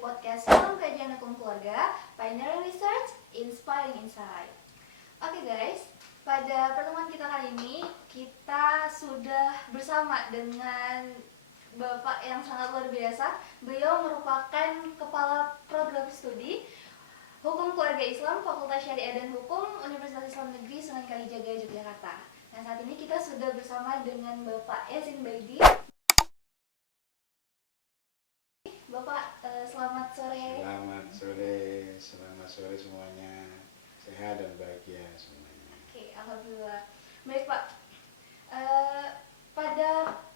podcast Forum Kajian Hukum Keluarga, Pioneering Research, Inspiring Insight. Oke guys, pada pertemuan kita kali ini kita sudah bersama dengan Bapak yang sangat luar biasa. Beliau merupakan Kepala Program Studi Hukum Keluarga Islam Fakultas Syariah dan Hukum Universitas Islam Negeri Sunan Kalijaga, Yogyakarta. Nah, saat ini kita sudah bersama dengan Bapak Yasin Baidi. Bapak, selamat sore. Selamat sore semuanya. Sehat dan bahagia semuanya. Oke, alhamdulillah. Baik Pak, pada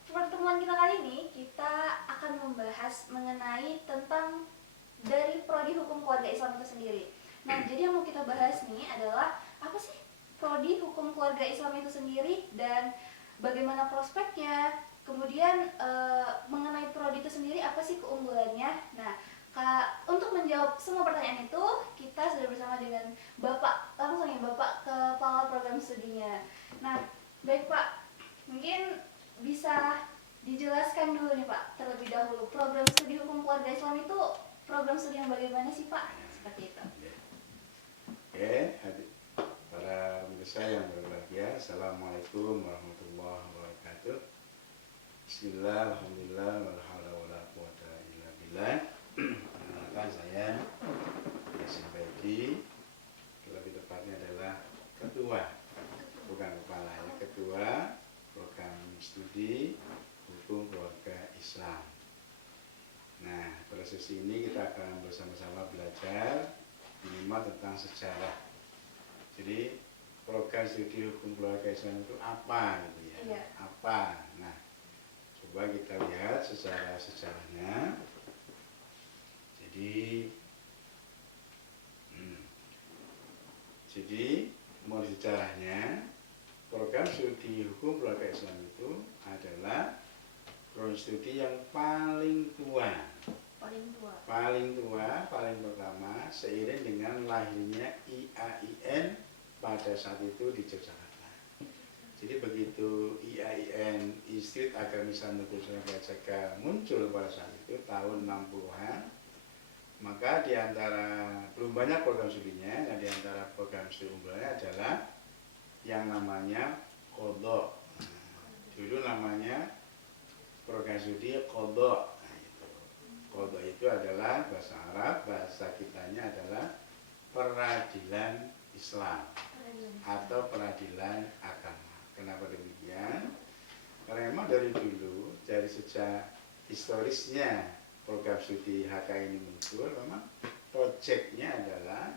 pertemuan kita kali ini kita akan membahas mengenai tentang dari Prodi Hukum Keluarga Islam itu sendiri. Nah, jadi yang mau kita bahas nih adalah apa sih Prodi Hukum Keluarga Islam itu sendiri dan bagaimana prospeknya. Kemudian mengenai prodi itu sendiri apa sih keunggulannya? Nah, untuk menjawab semua pertanyaan itu kita sudah bersama dengan Bapak langsung ya, Bapak Kepala Program Studinya. Nah, baik Pak, mungkin bisa dijelaskan dulu nih Pak terlebih dahulu program studi hukum keluarga Islam itu program studi yang bagaimana sih Pak? Seperti itu. Oke, para pemirsa yang berbahagia, Assalamualaikum warahmatullahi wabarakatuh. Bismillah, alhamdulillah, wala quwwata illa billah. Perkenalkan saya Yasin Baidi, lebih tepatnya adalah ketua, bukan kepala ya, ketua program studi hukum keluarga Islam. Nah, pada sesi ini kita akan bersama-sama belajar minimal tentang sejarah. Jadi program studi hukum keluarga Islam itu apa gitu ya? Iya. Apa? Nah, coba kita lihat secara sejarahnya. Jadi menurut sejarahnya program studi hukum keluarga Islam itu adalah program studi yang paling tua, paling pertama seiring dengan lahirnya IAIN pada saat itu di Yogyakarta. Jadi begitu IAIN, Institut Agama Islam Negeri Sunan Kalijaga, muncul pada saat itu tahun 60-an, maka diantara belum banyak program studinya, nah diantara program studi unggulannya adalah yang namanya Qodho. Dulu namanya program studi Qodho. Qodho itu adalah bahasa Arab, bahasa kitanya adalah peradilan Islam atau peradilan agama. Kenapa demikian? Karena memang dari dulu, dari sejak historisnya program studi HK ini muncul, memang proyeknya adalah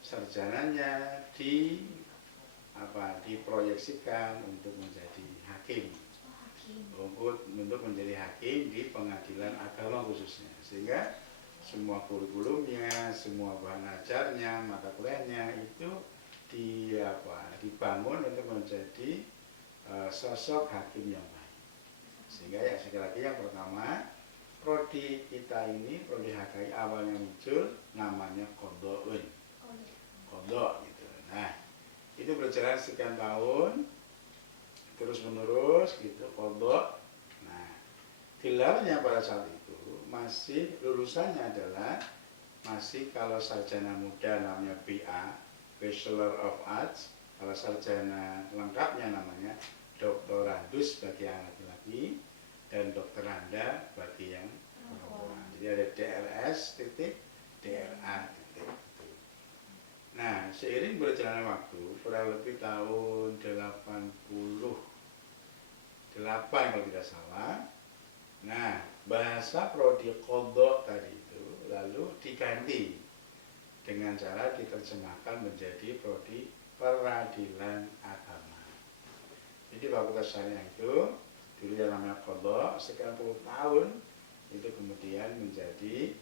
sarjananya diproyeksikan untuk menjadi hakim. Untuk menjadi hakim di pengadilan agama khususnya, sehingga semua kurikulumnya, semua bahan ajarnya, mata kuliahnya itu dibangun untuk menjadi sosok hakim yang baik. Sehingga ya sekali lagi yang pertama, prodi kita ini, prodi HKI awalnya muncul namanya Qodho gitu. Nah, itu berjalan sekian tahun terus menerus gitu Qodho. Nah, gelarnya pada saat itu masih lulusannya adalah masih kalau sarjana muda namanya BA, Bachelor of Arts. Kalau sarjana lengkapnya namanya doktorandus bagi yang laki-laki dan dokteranda bagi yang perempuan. Jadi ada DRS titik, DRA titik. Nah, seiring berjalannya waktu, kurang lebih tahun 88 kalau tidak salah. Nah, bahasa prodi Qodho tadi itu lalu diganti dengan cara diterjemahkan menjadi prodi peradilan agama. Jadi fakultas syariah itu dulu yang namanya Qodho, sekian puluh tahun itu kemudian menjadi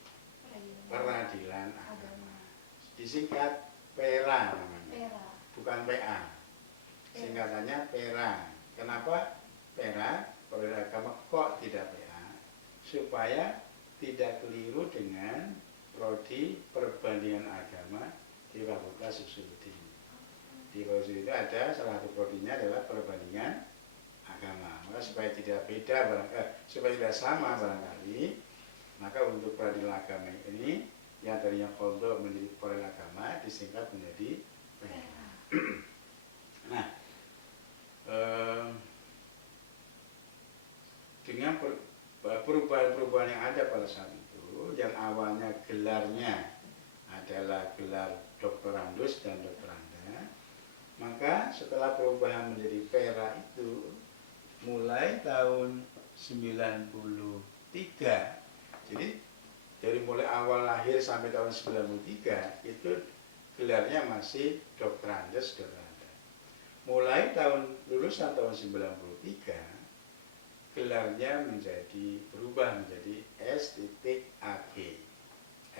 peradilan agama. Disingkat PERA namanya, bukan PA. Singkatannya PERA. Kenapa PERA? Peradilan agama kok tidak PA? Supaya tidak keliru dengan prodi perbandingan agama di Fakultas Usuluddin. Di Fakultas itu ada salah satu prodinya adalah perbandingan agama. Maka supaya tidak beda supaya tidak sama barangkali, Maka untuk peradilan agama ini yang tadinya qadha menjadi peradilan agama disingkat menjadi pera. Nah, dengan perubahan-perubahan yang ada pada saat itu, yang awalnya gelarnya adalah gelar doktorandus dan doktoranda, maka setelah perubahan menjadi pera itu mulai tahun 93, jadi dari mulai awal lahir sampai tahun 93 itu gelarnya masih doktorandus doktoranda. Mulai tahun lulusan tahun 93 gelarnya berubah menjadi S.Ag.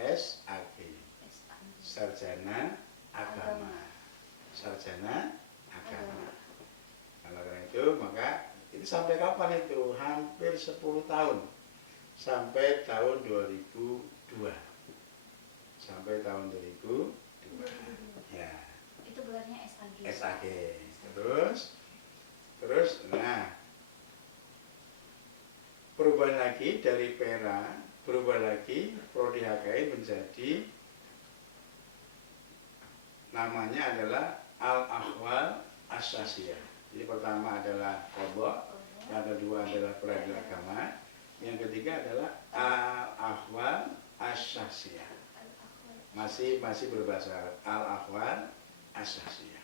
S.Ag. Sarjana Agama. Sarjana Agama. Nah, karena itu maka itu sampai kapan itu? Hampir 10 tahun. Sampai tahun 2002. Sampai tahun 2002. Ya. Itu gelarnya SAG. SAG. Terus nah perubahan lagi dari pera, berubah lagi prodi HKI menjadi namanya adalah Al-Ahwal Asyasiyah. Jadi pertama adalah qadha, yang kedua adalah peradilan agama, yang ketiga adalah Al-Ahwal Asyasiyah. Masih berbahasa Arab, Al-Ahwal Asyasiyah.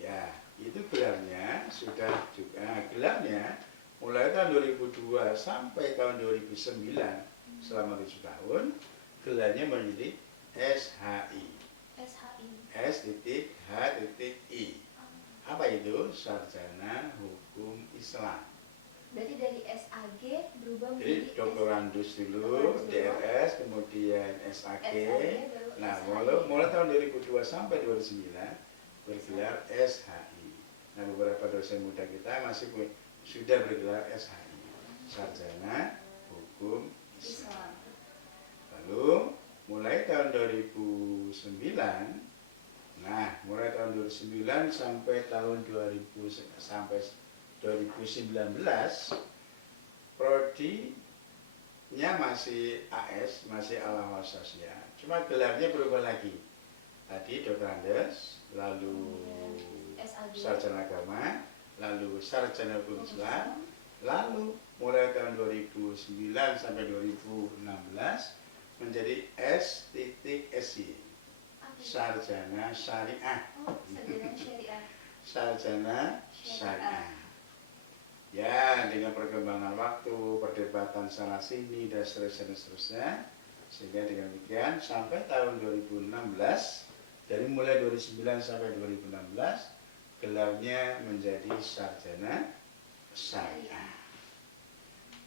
Ya, itu gelarnya sudah juga gelarnya mulai tahun 2002 sampai tahun 2009 selama 7 tahun gelarnya menjadi SHI. S.H.I. Apa itu? Sarjana Hukum Islam. Berarti dari SAG berubah Jadi menjadi doktorandus dulu, DRS, kemudian SAG. Nah, SHI. mulai tahun 2002 sampai 2009 bergelar SHI. Nah, beberapa dosen muda kita sudah bergelar SHI, Sarjana Hukum Islam. Lalu mulai tahun 2009, nah mulai tahun 2009 sampai tahun 2019, prodinya masih AS, masih Al-Ahwal Asyasiyah, cuma gelarnya berubah lagi. Tadi doktorandus, lalu sarjana agama, lalu sarjana hukum Islam, lalu mulai tahun 2009 sampai 2016 menjadi S.SY, sarjana syariah. Sarjana syariah. Sarjana syariah. Ya, dengan perkembangan waktu, perdebatan sana sini dan seterusnya, sehingga dengan demikian sampai tahun 2016, dari mulai 2009 sampai 2016 gelarnya menjadi sarjana syariah.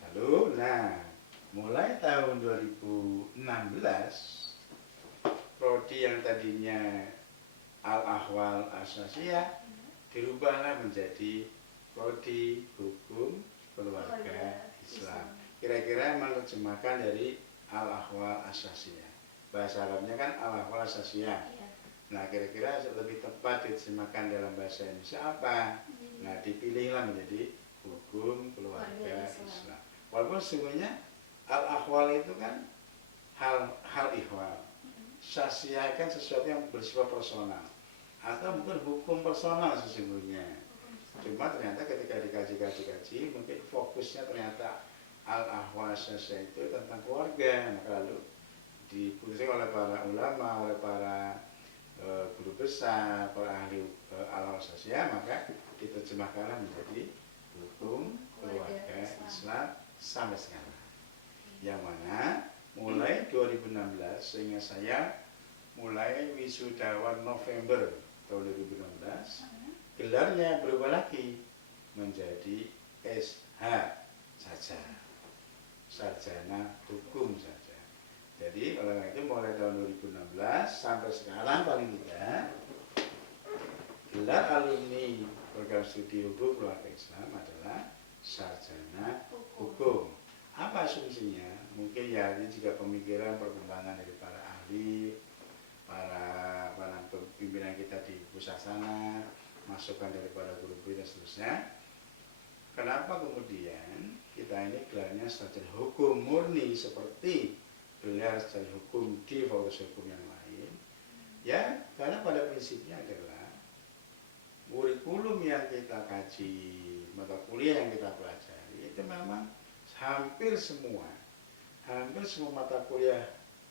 Lalu, nah, mulai tahun 2016 prodi yang tadinya Al-Ahwal Asyasiyah dirubahlah menjadi prodi Hukum Keluarga Islam. Kira-kira menerjemahkan dari Al-Ahwal Asyasiyah. Bahasa Arabnya kan Al-Ahwal Asyasiyah. Nah, kira-kira lebih tepat diterjemahkan dalam bahasa Indonesia apa? Nah, dipilihlah menjadi Hukum Keluarga Islam. Walaupun sesungguhnya Al-Ahwal itu kan hal ihwal. Syasiyah kan sesuatu yang bersifat personal, atau mungkin hukum personal sesungguhnya. Cuma ternyata ketika dikaji mungkin fokusnya ternyata Al-Ahwal Syasiyah itu tentang keluarga. Maka lalu diputuskan oleh para ulama, oleh para guru besar, para ahli Al-Ahwal Syasiyah, maka diterjemahkanlah menjadi Hukum Keluarga Islam sampai sekarang. Yang mana mulai 2016 sehingga saya mulai wisudawan November tahun 2016, gelarnya berubah lagi menjadi SH saja, sarjana hukum saja. Jadi oleh karena itu mulai tahun 2016 sampai sekarang paling tidak gelar alumni program studi hukum keluarga Islam adalah sarjana hukum. Apa asumsinya? Mungkin ya ini juga pemikiran perkembangan dari para ahli, para pimpinan kita di pusat sana, masukan dari para guru dan seterusnya. Kenapa kemudian kita ini gelarnya sarjana hukum murni seperti gelar sarjana hukum di fakultas hukum yang lain. Ya, karena pada prinsipnya adalah kurikulum yang kita kaji, mata kuliah yang kita pelajari itu memang hampir semua mata kuliah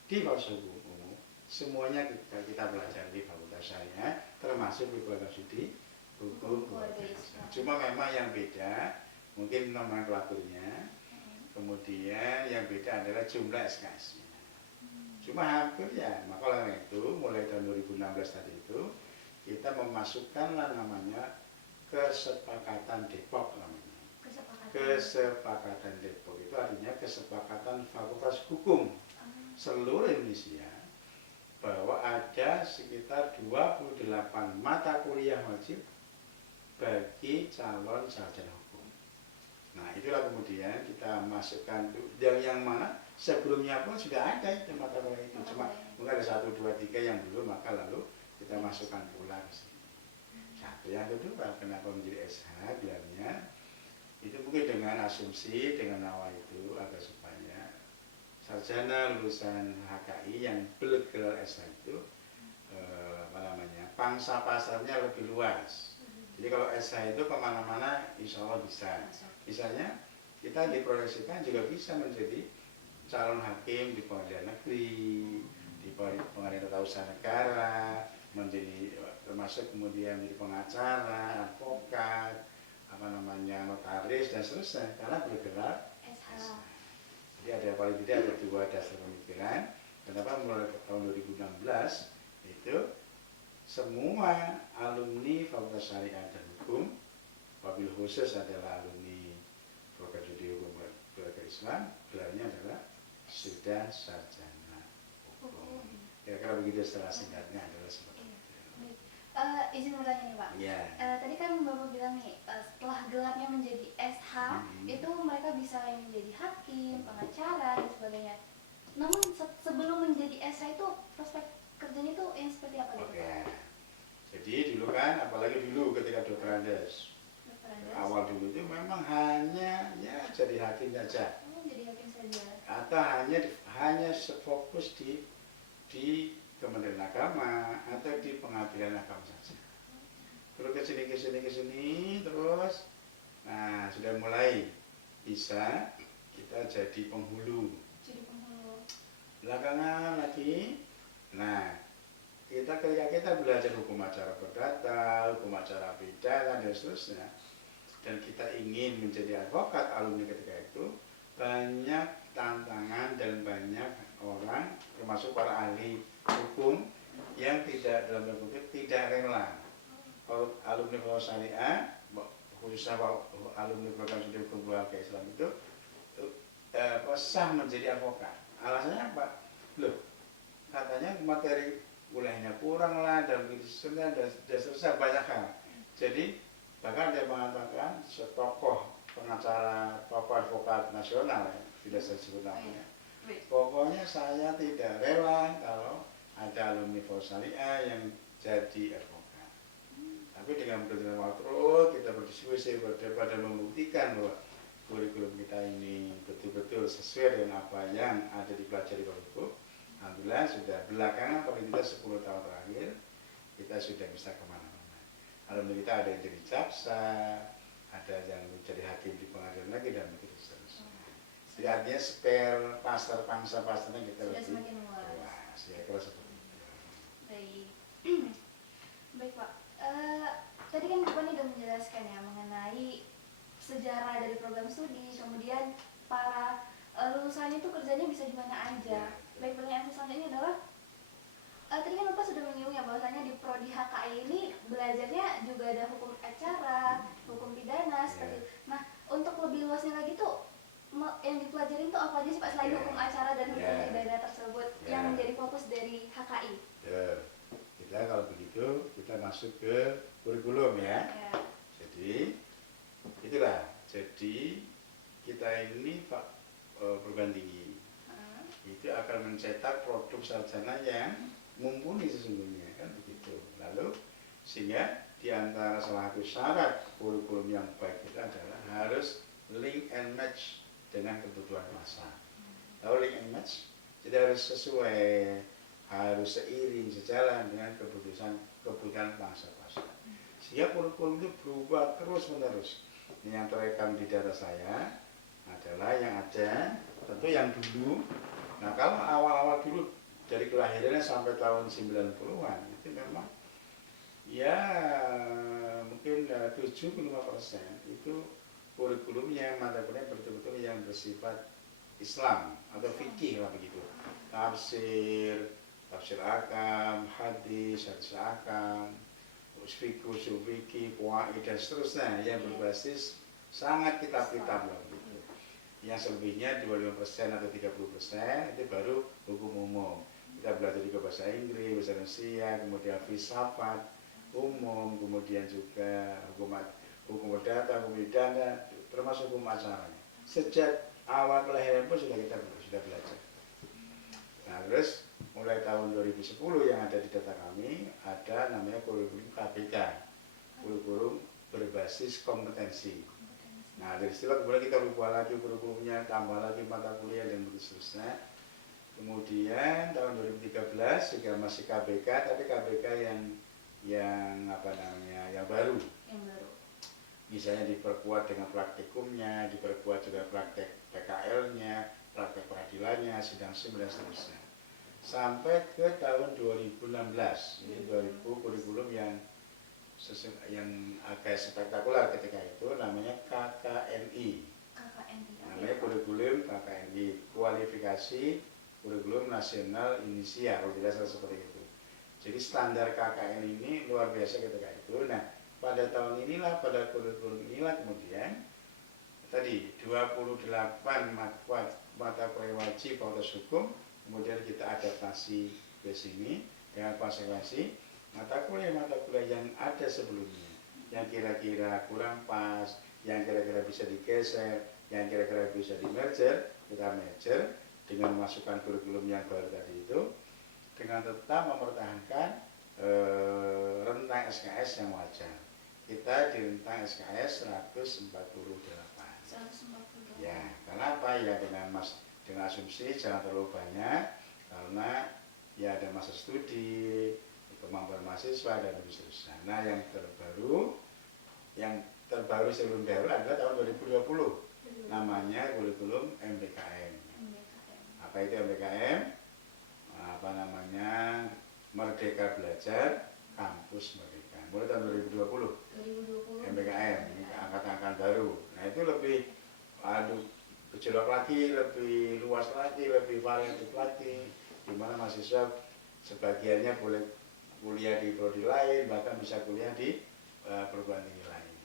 di fakultas hukum umum semuanya kita pelajari di fakultas syariah, termasuk di fakultas hukum keluarga Islam. Cuma memang yang beda mungkin nomenklaturnya, kemudian yang beda adalah jumlah SKS-nya. Cuma hampir ya, maka oleh itu mulai tahun 2016 tadi itu kita memasukkan namanya kesepakatan Depok namanya. Kesepakatan Depok itu artinya kesepakatan Fakultas Hukum seluruh Indonesia bahwa ada sekitar 28 mata kuliah wajib bagi calon sarjana hukum. Nah, itulah kemudian kita masukkan yang mana sebelumnya pun sudah ada itu mata kuliah itu. Cuma mungkin ada 1, 2, 3 yang belum, maka lalu kita masukkan pula ke sini. Satu yang kedua, kenapa menjadi SH gelarnya? Itu mungkin dengan asumsi, dengan awal itu agar supaya sarjana lulusan HKI yang bergelar SH itu pangsa pasarnya lebih luas. Jadi kalau SH itu kemana-mana insya Allah bisa. Misalnya kita diproyeksikan juga bisa menjadi calon hakim di pengadilan negeri, di pengadilan tata usaha negara, menjadi termasuk kemudian menjadi pengacara, advokat, notaris dan seterusnya karena bergelar SH. Jadi ada paling tidak ada 2 dasar pemikiran. Kenapa mulai tahun 2016 itu semua alumni Fakultas Syariah dan Hukum, wabil khusus adalah alumni Program Studi Hukum Keluarga Islam, gelarnya adalah sudah sarjana hukum. Kira-kira begitu secara singkatnya adalah seperti itu. Izin bertanya nih Pak. Yeah. Tadi kan Bapak bilang nih setelah gelarnya menjadi SH itu mereka bisa menjadi hakim, pengacara dan sebagainya. Namun sebelum menjadi SH itu prospek kerjanya itu yang seperti apa gitu? Jadi dulu kan, apalagi dulu ketika Dr. Andes, awal dulu itu memang hanya ya jadi hakim saja. Jadi hakim saja. Atau hanya fokus di Kementerian Agama atau di pengadilan agama saja. Terus kesini terus, nah sudah mulai bisa kita jadi penghulu. Belakangan lagi, nah ketika kita belajar hukum acara perdata, hukum acara pidana dan seterusnya, dan kita ingin menjadi advokat alumni ketika itu, banyak tantangan dan banyak orang termasuk para ahli hukum yang tidak dalam tanda kutip tidak rela. Kalau alumni Fakultas Syariah, khususnya alumni program studi hukum keluarga Islam itu sah menjadi advokat. Alasannya apa? Loh, katanya materi kuliahnya kurang lah dan seterusnya dan seterusnya banyak hal. Jadi bahkan dia mengatakan setokoh pengacara, tokoh advokat nasional, ya, tidak saya sebut namanya. Pokoknya saya tidak rela kalau ada alumni Fakultas Syariah yang jadi advokat. Tapi dengan berjalan waktu terus kita berdiskusi pada membuktikan bahwa kurikulum kita ini betul-betul sesuai dengan apa yang ada dipelajari Pak Ibu. Alhamdulillah sudah belakangan paling tidak 10 tahun terakhir kita sudah bisa kemana-mana. Alumni kita ada yang jadi jaksa, ada yang jadi hakim di pengadilan negeri dan begitu seterusnya. Jadi artinya spare pasar pangsa pasarnya kita sudah lebih semakin luas. Ya kira seperti itu. Baik, baik Pak. Tadi kan Bapak sudah menjelaskan ya mengenai sejarah dari program studi, kemudian para lulusannya itu kerjanya bisa di mana aja. Baik, pertanyaan selanjutnya adalah tadi kan Bapak sudah menyinggung ya bahwasanya di prodi HKI ini belajarnya juga ada hukum acara, hukum pidana seperti itu. Nah, untuk lebih luasnya lagi tuh yang dipelajarin tuh apa aja sih Pak selain hukum acara dan hukum pidana tersebut yang menjadi fokus dari HKI? Kita kalau begitu kita masuk ke kurikulum ya. Jadi itulah. Jadi kita ini Pak perguruan tinggi itu akan mencetak produk sarjana yang mumpuni sesungguhnya kan begitu. Lalu sehingga di antara salah satu syarat kurikulum yang baik itu adalah harus link and match dengan kebutuhan pasar. Lalu link and match, jadi harus sesuai, harus seiring, sejalan dengan kebutuhan bangsa pasar. Sehingga kurikulum itu berubah terus menerus. Ini yang terekam di data saya adalah yang ada, tentu yang dulu. Nah kalau awal-awal dulu dari kelahirannya sampai tahun 90-an itu memang ya mungkin 75% itu kurikulumnya mata kuliah betul-betul yang bersifat Islam atau fikih lah begitu. Tafsir akam, hadis akam, fikih, usul fikih, qawaid dan seterusnya yang berbasis sangat kitab-kitab lah begitu. Yang selebihnya 25% atau 30% itu baru hukum umum. Kita belajar juga bahasa Inggris, bahasa Indonesia, kemudian filsafat umum, kemudian juga hukum perdata, hukum pidana, termasuk hukum acaranya. Sejak awal kelahiran pun sudah belajar. Nah, terus mulai tahun 2010 yang ada di data kami ada namanya kurikulum KPK, kurikulum berbasis kompetensi. Nah, dari situ kemudian kita rubah lagi kurikulumnya, tambah lagi mata kuliah dan seterusnya. Kemudian tahun 2013 juga masih KBK, tapi KBK yang baru. Misalnya diperkuat dengan praktikumnya, diperkuat juga praktek PKL-nya, praktek peradilannya, sidang SIM dan seterusnya. Sampai ke tahun 2016, ini 2000 kurikulum yang agak spektakuler ketika itu namanya KKNI. Namanya kurikulum KKNI, kualifikasi kurikulum nasional inisial, kalau tidak salah seperti itu. Jadi standar KKN ini luar biasa ketika itu. Nah, pada tahun inilah, pada kurikulum inilah kemudian tadi 28 mata kuliah wajib fakultas hukum, kemudian kita adaptasi ke sini dengan konsekuensi mata kuliah yang ada sebelumnya, yang kira-kira kurang pas, yang kira-kira bisa digeser, yang kira-kira bisa di-merger, kita merger dengan memasukkan kurikulum yang baru tadi itu, dengan tetap mempertahankan rentang SKS yang wajar. Kita di rentang SKS 148. Ya, kenapa? Ya dengan asumsi jangan terlalu banyak, karena ya ada masa studi, kemampuan mahasiswa dan seterusnya. Nah, yang terbaru sebelum baru adalah tahun 2020. Namanya kurikulum MBKM. Apa itu MBKM? Merdeka Belajar Kampus Merdeka. Mulai tahun 2020. MBKM, ini angkatan baru. Nah, itu lebih gejolak lagi, lebih luas lagi, lebih variatif lagi, di mana mahasiswa sebagiannya boleh kuliah di prodi lain, bahkan bisa kuliah di perguruan tinggi lain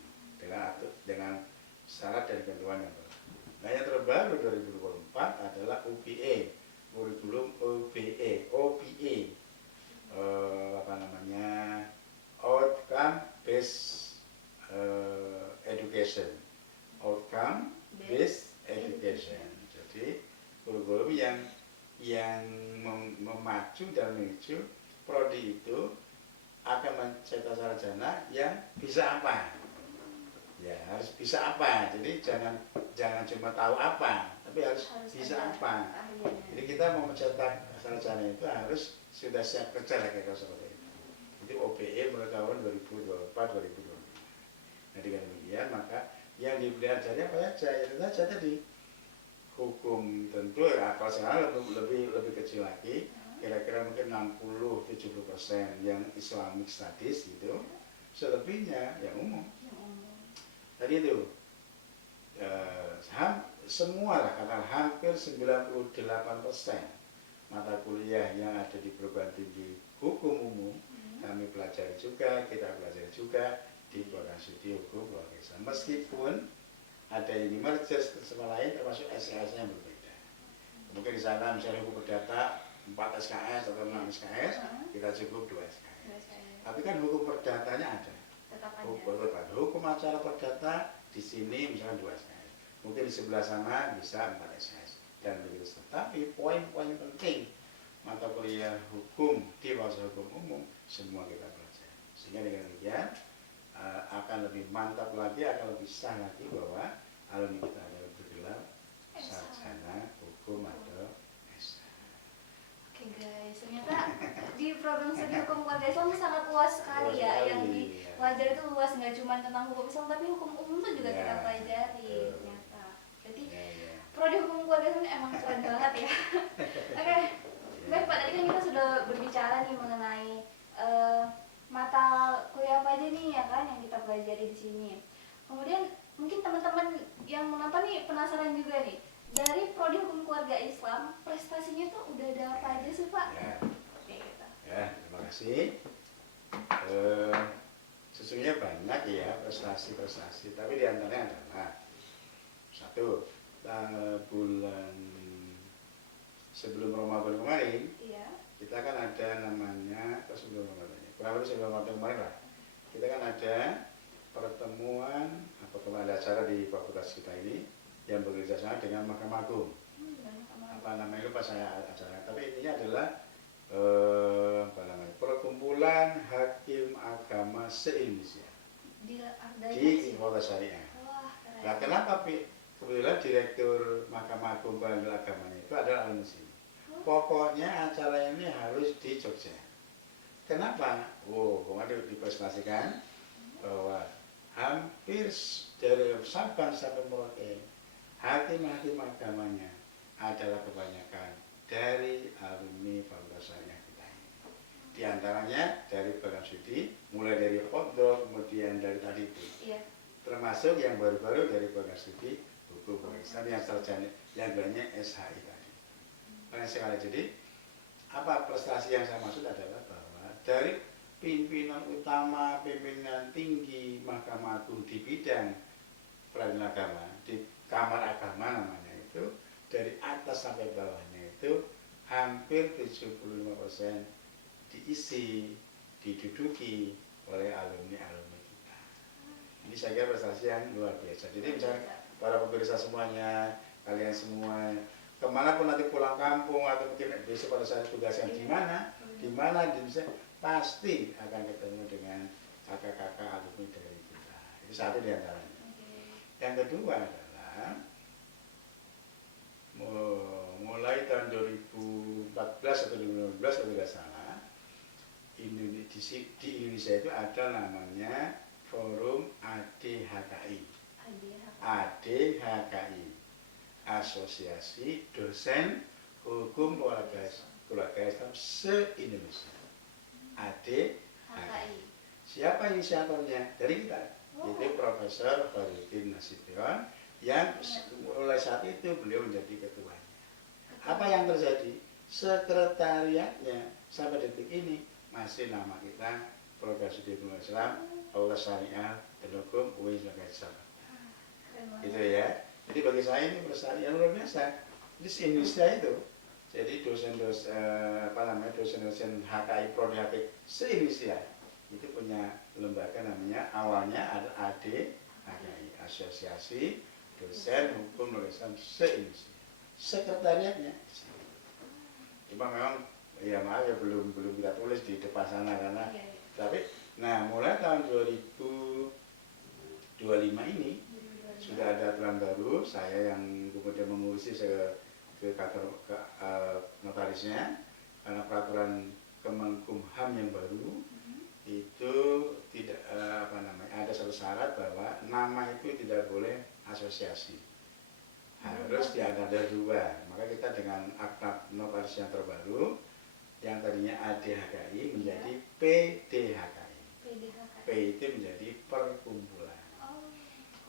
dengan syarat dan ketentuan yang baru. Nah, yang terbaru 2024 adalah UPE, kurikulum OPE, Outcome Based Education. Outcome Based Education. Jadi kurikulum yang memacu dan memicu prodi itu akan mencetak sarjana yang bisa apa? Ya, harus bisa apa. Jadi jangan cuma tahu apa, tapi harus bisa apa. Jadi kita mau mencetak sarjana itu harus sudah siap kerja lah kayak seperti itu. Itu OPE mulai tahun 2024-2025. Nah, dengan demikian maka yang dipelajari apa saja? Itu saja tadi. Hukum tentu ya, kalau sekarang lebih kecil lagi, kira-kira mungkin 60-70% yang Islamic Studies gitu, selebihnya yang umum. Tadi itu semua lah, karena hampir 98% mata kuliah yang ada di perguruan tinggi hukum umum kami pelajari juga, kita pelajari juga di program studi hukum luar biasa. Meskipun ada yang di-merger sama lain termasuk SKS-nya yang berbeda. Mungkin di sana misalnya hukum perdata 4 SKS atau 6 SKS, kita cukup 2 SKS. Tapi kan hukum perdatanya ada. Hukum acara perdata di sini misalnya 2 SKS. Mungkin di sebelah sana bisa 4 SKS dan begitu. Tapi poin-poin penting mata kuliah hukum di fakultas hukum umum semua kita pelajari. Sehingga dengan demikian akan lebih mantap lagi, akan lebih sah lagi bahwa alumni kita adalah bergelar keluarga Islam itu sangat luas sekali Luas ya, sekali, yang ya. dipelajari itu luas, nggak cuma tentang hukum Islam tapi hukum umum itu juga Ya, kita pelajari betul. ternyata. Jadi Ya, ya. prodi hukum keluarga Islam ini emang keren banget ya. Oke, baik Pak, tadi kan kita sudah berbicara nih mengenai mata kuliah apa aja nih ya kan yang kita pelajari di sini. Kemudian mungkin teman-teman yang menonton nih penasaran juga nih, dari prodi hukum keluarga Islam prestasinya tuh udah ada apa aja sih Pak? Ya. Oke, gitu. Ya, terima kasih. Sesungguhnya banyak ya prestasi-prestasi, tapi diantaranya adalah satu, bulan sebelum Ramadan kemarin Iya. kita kan ada namanya sebelum Ramadan, kurang lebih sebelum Ramadan kemarin lah, kita kan ada pertemuan atau ada acara di fakultas kita ini yang bekerja sama dengan Mahkamah Agung. Apa namanya lupa saya acara, tapi intinya adalah perkumpulan hakim agama se-Indonesia di Fakultas Syariah. Wah, keren. Nah, kenapa kebetulan direktur Mahkamah Agung Bandel Agamanya itu adalah alumni. Pokoknya acara ini harus di Jogja. Kenapa? Kemarin dipresentasikan bahwa hampir dari Sabang sampai Merauke hakim-hakim agamanya adalah kebanyakan dari alumni Fakultas Syariah kita ini. Di antaranya dari Bagan Studi, mulai dari Pondok, kemudian dari tadi itu. Iya. Termasuk yang baru-baru dari Bagan Studi Hukum Islam yang sarjana, yang gelarnya SHI tadi. Banyak sekali. Jadi apa prestasi yang saya maksud adalah bahwa dari pimpinan utama, pimpinan tinggi Mahkamah Agung di bidang peradilan agama, di Kamar Agama namanya itu, dari atas sampai bawahnya itu hampir 75% diisi, diduduki oleh alumni-alumni kita. Ini saya kira prestasi yang luar biasa. Jadi misalnya para pemirsa semuanya, kalian semua, kemanapun nanti pulang kampung atau mungkin besok pada saat tugasnya di mana, pasti akan ketemu dengan kakak-kakak alumni dari kita. Itu satu di antaranya. Yang kedua adalah mulai tahun 2014 atau 2015 kalau tidak salah, di Indonesia itu ada namanya Forum ADHKI. ADHKI, Asosiasi Dosen Hukum Keluarga Islam se-Indonesia. ADHKI. Siapa inisiatornya? Dari kita. Itu Profesor Farudin Nasution yang mulai saat itu beliau menjadi ketuanya. Apa yang terjadi? Sekretariatnya sampai detik ini masih nama kita Profesor Hukum Islam, Fakultas Syariah dan Hukum UI sebagai Islam. Itu ya. Jadi bagi saya ini prestasi yang luar biasa. Di Indonesia itu, jadi dosen-dosen HKI Prodi HKI se-Indonesia itu punya lembaga namanya awalnya ada ADHKI, Asosiasi Dosen Hukum Islam se-Indonesia. Sekretariatnya cuma memang ya maaf ya belum kita tulis di depan sana karena tapi mulai tahun 2025 ini sudah ada aturan baru, saya yang kemudian mengurusi ke kantor notarisnya karena peraturan Kemenkumham yang baru itu tidak ada satu syarat bahwa nama itu tidak boleh asosiasi, harus ada dua. Maka kita dengan akta notaris yang terbaru yang tadinya ADHKI menjadi PDHKI. P itu menjadi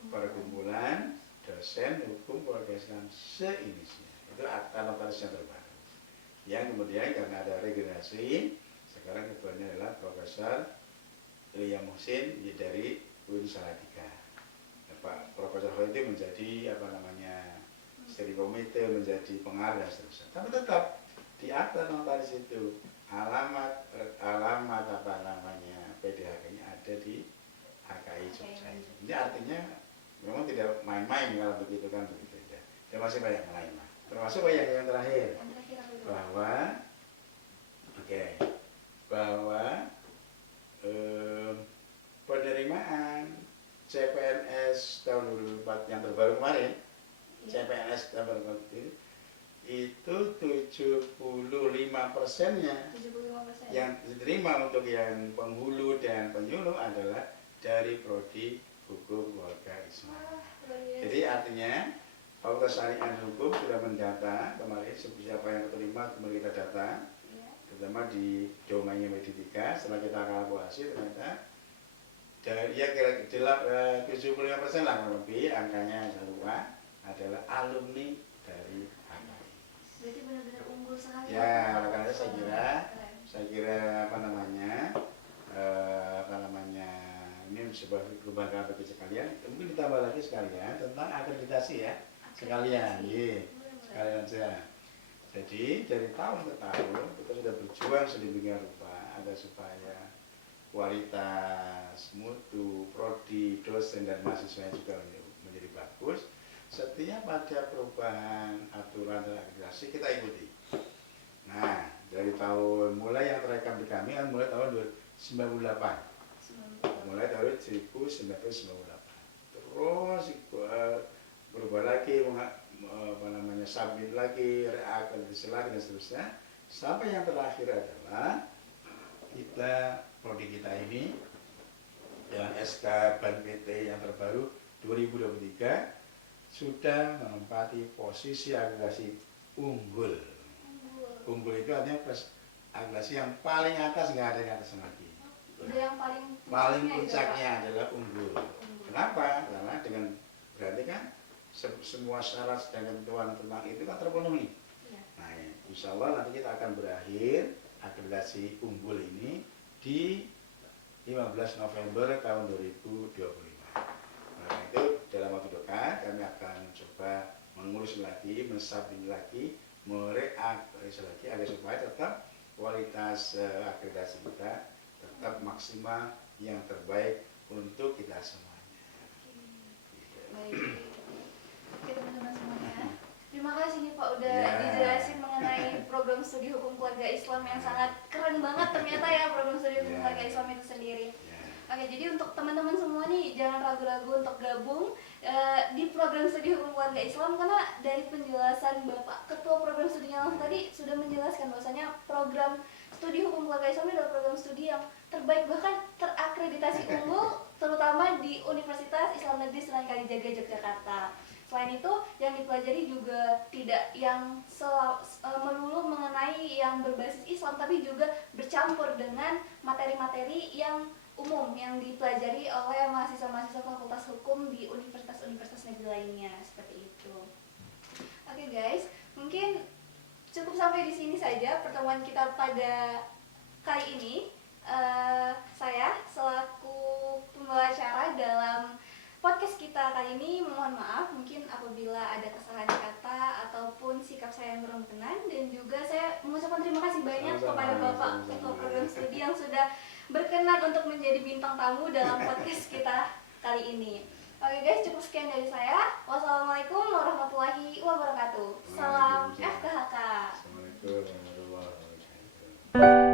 perkumpulan dosen hukum keluarga Islam se-Indonesia. Itu akta notaris yang terbaru. Yang kemudian karena ada regenerasi, sekarang ketuanya adalah Profesor Ilya Muhsin dari UIN Salatiga. Pak Profesor itu menjadi studi komite, menjadi pengarah dan seterusnya. Tapi tetap di akta notaris itu alamat PDHK-nya ada di HKI Jogja. Ini artinya memang tidak main-main kalau begitu kan begitu ya. Dan masih banyak lain lah. Termasuk yang terakhir bahwa penerimaan CPNS tahun 2004 yang terbaru kemarin, CPNS tahun 2004 itu itu 75%-nya 75%. yang diterima untuk yang penghulu dan penyuluh adalah dari prodi hukum keluarga Islam. Wah, luar biasa. Jadi artinya Fakultas Syariah dan Hukum sudah mendata kemarin siapa yang terima, kemudian kita data, Iya. terutama di domainnya Medidika. Setelah kita kalkulasi ternyata dari ya kira-kira 75% lah kurang lebih angkanya saya lupa adalah alumni dari HKI. Berarti benar-benar unggul sekali. Ya, oleh karena itu Keren. saya kira ini sebuah kebanggaan bagi sekalian. Mungkin ditambah lagi sekalian tentang akreditasi ya, sekalian, iya, sekalian aja. Jadi dari tahun ke tahun kita sudah berjuang sedemikian rupa agar supaya kualitas, mutu, prodi, dosen dan mahasiswa juga menjadi bagus. Setiap ada perubahan aturan dan akreditasi kita ikuti. Nah, dari tahun mulai yang terekam di kami kan mulai tahun 98. Mulai tahun 1998. Terus berubah lagi, submit lagi, reakreditasi lagi dan seterusnya. Sampai yang terakhir adalah kita prodi kita ini dengan SK Ban PT yang terbaru 2023 sudah menempati posisi akreditasi unggul. Unggul itu artinya akreditasi yang paling atas, nggak ada yang atas lagi. Udah yang Paling puncaknya adalah unggul. Kenapa? Karena dengan berarti kan semua syarat dan ketentuan tentang itu kan terpenuhi. Iya. Nah, insya Allah nanti kita akan berakhir akreditasi unggul ini di 15 November tahun 2025. Nah, itu dalam waktu dekat kami akan coba mengurus lagi, mensubmit lagi, mereakreditasi lagi agar supaya tetap kualitas akreditasi kita tetap maksimal yang terbaik untuk kita semuanya. Baik. Oke teman-teman semuanya. Terima kasih nih Pak udah Ya. dijelasin mengenai program studi hukum keluarga Islam yang sangat keren banget ternyata ya program studi hukum Ya. keluarga Islam itu sendiri. Ya. Oke, jadi untuk teman-teman semua nih jangan ragu-ragu untuk gabung di program studi hukum keluarga Islam karena dari penjelasan Bapak Ketua Program Studinya langsung tadi sudah menjelaskan bahwasanya program studi hukum keluarga Islam ini adalah program studi yang terbaik bahkan terakreditasi unggul terutama di Universitas Islam Negeri Sunan Kalijaga Yogyakarta. Selain itu yang dipelajari juga tidak yang melulu mengenai yang berbasis Islam tapi juga bercampur dengan materi-materi yang umum yang dipelajari oleh mahasiswa-mahasiswa Fakultas Hukum di universitas-universitas negeri lainnya seperti itu. Oke guys, mungkin cukup sampai di sini saja pertemuan kita pada kali ini. Saya selaku pembawa acara dalam podcast kita kali ini mohon maaf mungkin apabila ada kesalahan kata ataupun sikap saya yang kurang berkenan dan juga saya mengucapkan terima kasih banyak kepada Bapak Ketua Program Studi yang sudah berkenan untuk menjadi bintang tamu dalam podcast kita kali ini. Oke guys, cukup sekian dari saya. Wassalamualaikum warahmatullahi wabarakatuh. Salam FKHK. Assalamualaikum warahmatullahi wabarakatuh.